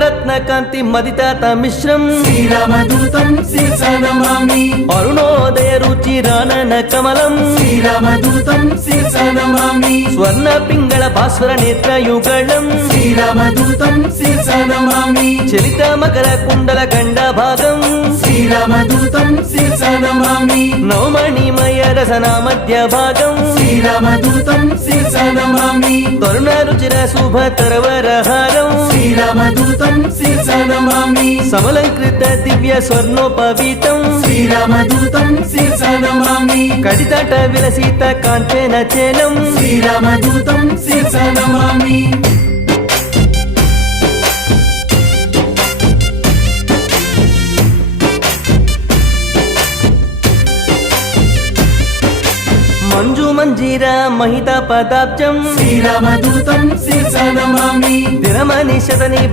నవరత్న కాంతి మదితాత మిశ్రం శ్రీరామదూతం శిరసా నమామి అరుణోదయ రుచి రానన కమలం శ్రీరామదూతం శిరసా నమామి స్వర్ణ పింగళ భాస్వర నేత్ర యుగళం శ్రీరామదూతం శిరసా నమామి చలిత మకర కుండల గండ భాగం శ్రీరామదూతం శిరసా నమామి నవమణిమయ రసన మధ్య భాగం శ్రీరామదూతం శిరసా నమామి తరుణ రుచిర శుభ తరవరహారం శ్రీరామదూతం శిరసా నమామి సమలంకృత దివ్య స్వర్ణోపవీతం శ్రీరామదూతం శిరసా నమామి కడితట విలసిత కాంచన చేలం శ్రీరామదూతం శిరసా నమామి మంజు మంజీర మహిత పదాబ్జం శ్రీరామదూతం శిరసా నమామి దినమని శతని